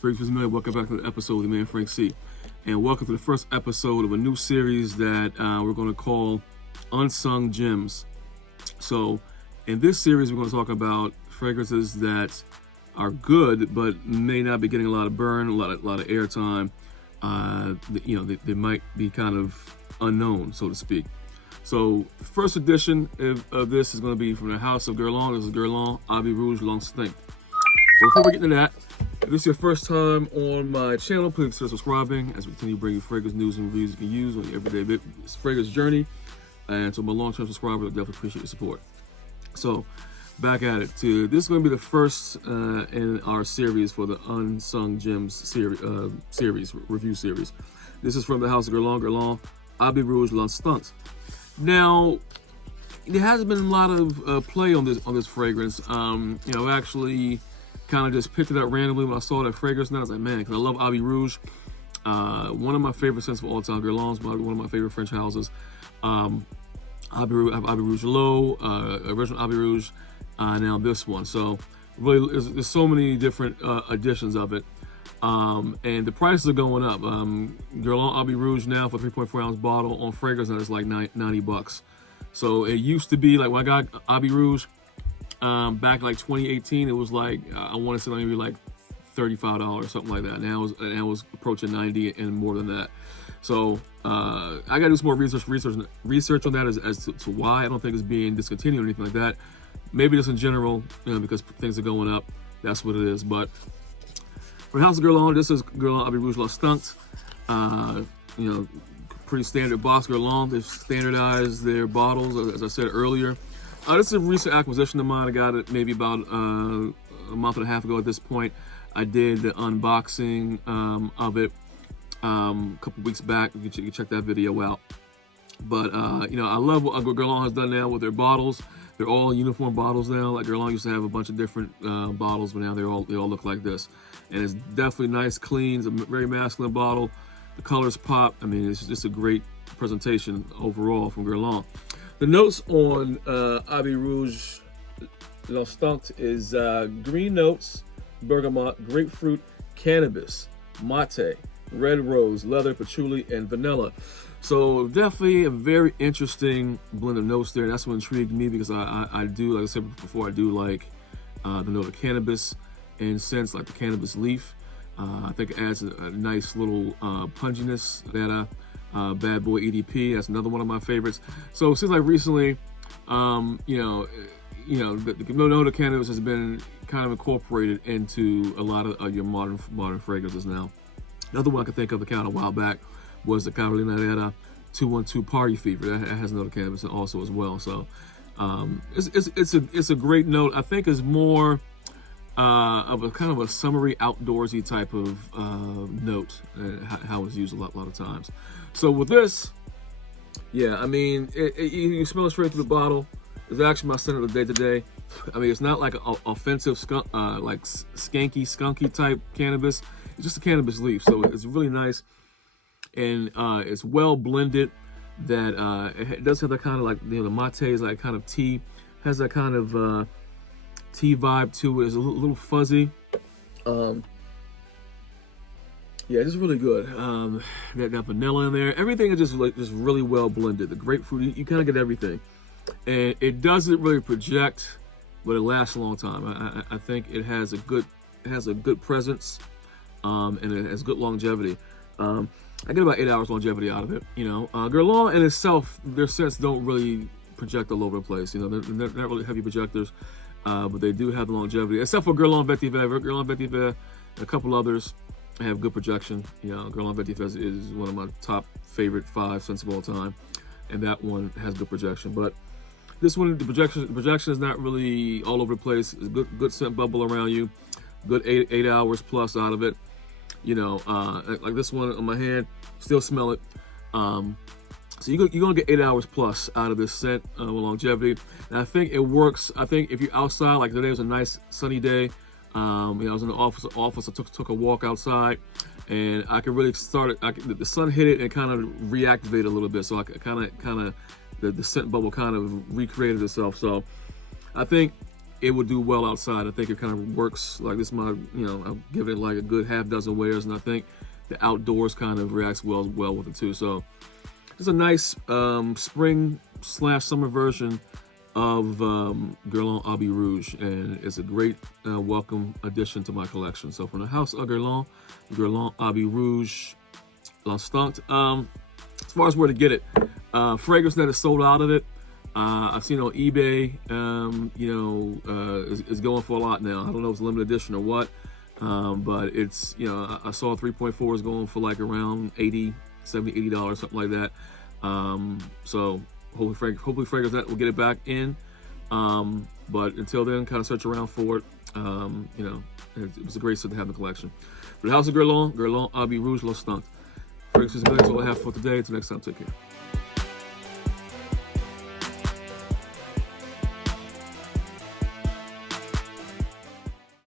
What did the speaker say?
Fragrance Familiar, welcome back to the episode of the Man Frank C. And welcome to the first episode of a new series that we're going to call Unsung Gems. So in this series, we're going to talk about fragrances that are good, but may not be getting a lot of burn, a lot of airtime. They might be kind of unknown, so to speak. So the first edition of this is going to be from the House of Guerlain. This is Guerlain Rouge L'Instinct. So before we get into that, if this is your first time on my channel, please consider subscribing as we continue to bring you fragrance news and reviews you can use on your everyday fragrance journey. And so my long-term subscribers, I definitely appreciate your support. So back at it. This is going to be the first in our series for the Unsung Gems series, review series. This is from the House of Guerlain Rouge L'Instinct. Now, there hasn't been a lot of play on this fragrance. I've actually kind of just picked it up randomly when I saw that fragrance. Now I was like, man, because I love Rouge. One of my favorite scents of all time. Guerlain's one of my favorite French houses. Rouge Low, original Rouge, now this one. So really, there's so many different editions of it. And the prices are going up. Guerlain Rouge now for 3.4 ounce bottle on fragrance, now it's like 90 bucks. So it used to be like when I got Rouge back like 2018, it was like I want to say maybe like $35, something like that. Now it was approaching 90 and more than that. So I got to do some more research on that as to why. I don't think it's being discontinued or anything like that. Maybe just in general, because things are going up. That's what it is. But for the House of Guerlain, this is Guerlain Rouge L'Instinct. Pretty standard box. Guerlain, they've standardized their bottles, as I said earlier. This is a recent acquisition of mine. I got it maybe about a month and a half ago at this point. I did the unboxing of it a couple weeks back. You can check that video out. But, I love what Guerlain has done now with their bottles. They're all uniform bottles now. Like Guerlain used to have a bunch of different bottles, but now they all look like this. And it's definitely nice, clean. It's a very masculine bottle. The colors pop. I mean, it's just a great presentation overall from Guerlain. The notes on Rouge L'Instinct is green notes, bergamot, grapefruit, cannabis, mate, red rose, leather, patchouli, and vanilla. So definitely a very interesting blend of notes there. That's what intrigued me because I do, like I said before, I do like the note of cannabis and scents like the cannabis leaf. I think it adds a nice little punginess that Bad Boy EDP. That's another one of my favorites. So it seems like recently, the note of cannabis has been kind of incorporated into a lot of your modern fragrances now. Another one I could think of a while back was the Guerlain 212 Party Fever. That has a note of cannabis also as well. So it's a great note. I think is more of a kind of a summery, outdoorsy type of note. How it's used a lot of times. So with this, yeah, I mean, you smell it straight through the bottle. It's actually my scent of the day today. I mean, it's not like an offensive like skunky type cannabis. It's just a cannabis leaf, so it's really nice. And it's well blended. That it does have that kind of like, the mate is like kind of tea, has that kind of tea vibe to it. It's a little fuzzy. Yeah, just really good. That vanilla in there, everything is just really well blended. The grapefruit, you kind of get everything, and it doesn't really project, but it lasts a long time. I think it has a good presence, and it has good longevity. I get about 8 hours longevity out of it. Guerlain in itself, their scents don't really project all over the place. They're not really heavy projectors, but they do have the longevity. Except for Guerlain Vetiver, a couple others have good projection. Guerlain Vetiver is one of my top favorite 5 scents of all time, and that one has good projection. But this one, the projection is not really all over the place. It's good scent bubble around you, good 8 hours plus out of it. Like this one on my hand, still smell it. So you're gonna get 8 hours plus out of this scent with longevity. And I think it works. I think if you're outside, like today was a nice sunny day. I was in the office. I took a walk outside, and I could really start it. The sun hit it and kind of reactivated a little bit. So I kind of the scent bubble kind of recreated itself. So I think it would do well outside. I think it kind of works like this. I'll give it like a good half dozen wears, and I think the outdoors kind of reacts well with it too. So it's a nice spring/summer version of Guerlain Abbey Rouge, and it's a great welcome addition to my collection. So from the house of Guerlain, Guerlain Abbey Rouge, L'Instant. As far as where to get it, Fragrance Net is sold out of it. I've seen on eBay, is going for a lot now. I don't know if it's limited edition or what, but it's, I saw 3.4 is going for like around $70, $80, something like that. So hopefully Fragrance Net will get it back in. But until then, kind of search around for it. It was a great set to have in the collection. For the house of Guerlain, Guerlain Abbey Rouge, L'Instant. Fragrances, that's all I have for today. Until next time, take care.